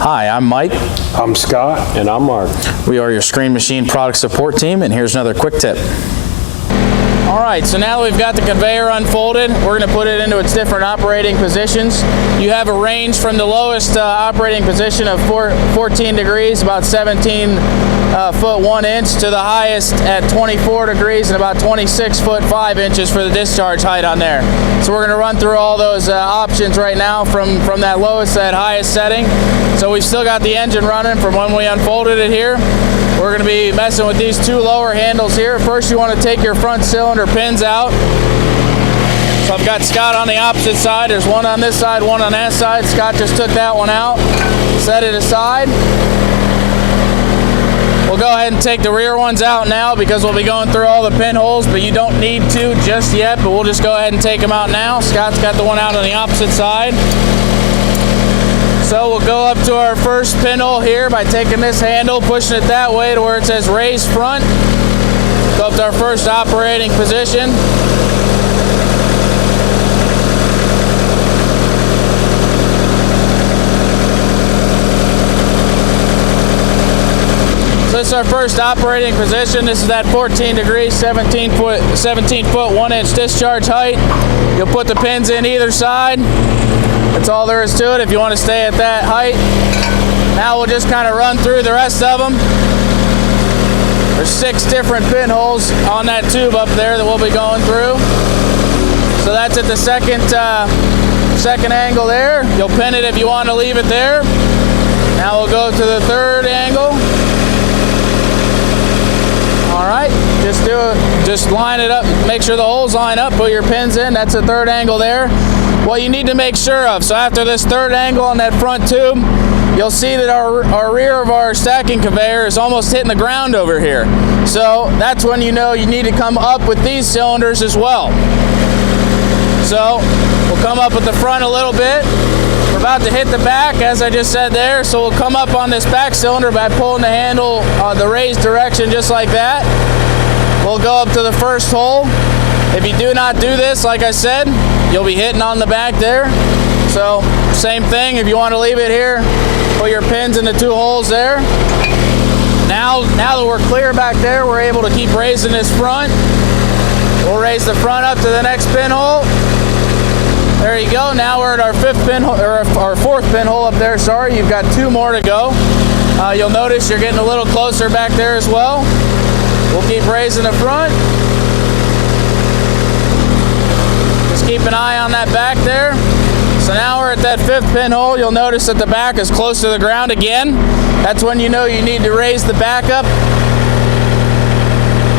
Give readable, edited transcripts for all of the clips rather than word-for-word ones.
Hi, I'm Mike. I'm Scott. And I'm Mark. We are your screen machine product support team, and here's another quick tip. All right, so now that we've got the conveyor unfolded, we're going to put it into its different operating positions. You have a range from the lowest operating position of 14 degrees, about 17 foot 1 inch, to the highest at 24 degrees and about 26 foot 5 inches for the discharge height on there. So we're going to run through all those options right now from that lowest to that highest setting. So we've still got the engine running from when we unfolded it here. We're going to be messing with these two lower handles here. First, you want to take your front cylinder pins out. So I've got Scott on the opposite side. There's one on this side, one on that side. Scott just took that one out, set it aside. We'll go ahead and take the rear ones out now because we'll be going through all the pinholes, but you don't need to just yet, but we'll just go ahead and take them out now. Scott's got the one out on the opposite side. So we'll go up to our first pinhole here by taking this handle, pushing it that way to where it says raise front. Go up to our first operating position. So this is our first operating position. This is that 14 degrees, 17 foot 1 inch discharge height. You'll put the pins in either side. That's all there is to it if you want to stay at that height. Now we'll just kind of run through the rest of them. There's 6 different pinholes on that tube up there that we'll be going through. So that's at the second angle there. You'll pin it if you want to leave it there. Now we'll go to the third angle. All right, just line it up, make sure the holes line up, put your pins in. That's the third angle there. What you need to make sure of, so after this third angle on that front tube, you'll see that our rear of our stacking conveyor is almost hitting the ground over here. So that's when you know you need to come up with these cylinders as well. So we'll come up with the front a little bit. We're about to hit the back, as I just said there, so we'll come up on this back cylinder by pulling the handle the raised direction just like that. We'll go up to the first hole. If you do not do this, like I said, you'll be hitting on the back there. So same thing, if you want to leave it here, put your pins in the 2 holes there. Now that we're clear back there, we're able to keep raising this front. We'll raise the front up to the next pinhole. There you go. Now we're at our 5th pinhole, or our 4th pinhole up there. Sorry, you've got 2 more to go. You'll notice you're getting a little closer back there as well. We'll keep raising the front. Just keep an eye on that back there. So now we're at that 5th pinhole. You'll notice that the back is close to the ground again. That's when you know you need to raise the back up.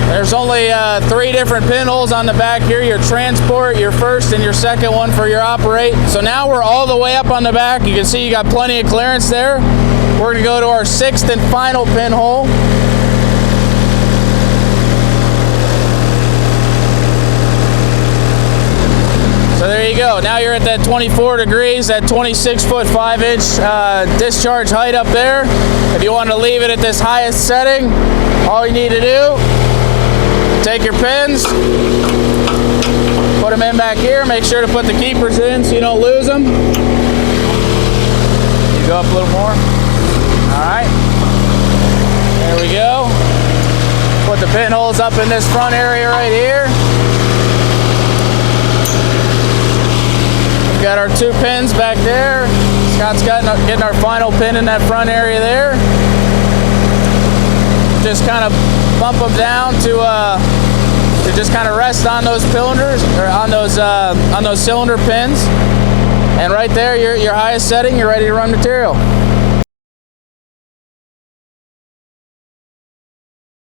There's only 3 different pinholes on the back here, your transport, your first, and your second one for your operate. So now we're all the way up on the back. You can see you got plenty of clearance there. We're going to go to our 6th and final pinhole. So there you go. Now you're at that 24 degrees, that 26 foot 5 inch discharge height up there. If you want to leave it at this highest setting, all you need to do, take your pins, put them in back here. Make sure to put the keepers in so you don't lose them. You go up a little more. All right. There we go. Put the pinholes up in this front area right here. We've got our 2 pins back there. Scott's getting our final pin in that front area there. Just kind of bump them down to just kind of rest on those cylinders, or on those cylinder pins. And right there, your highest setting, you're ready to run material.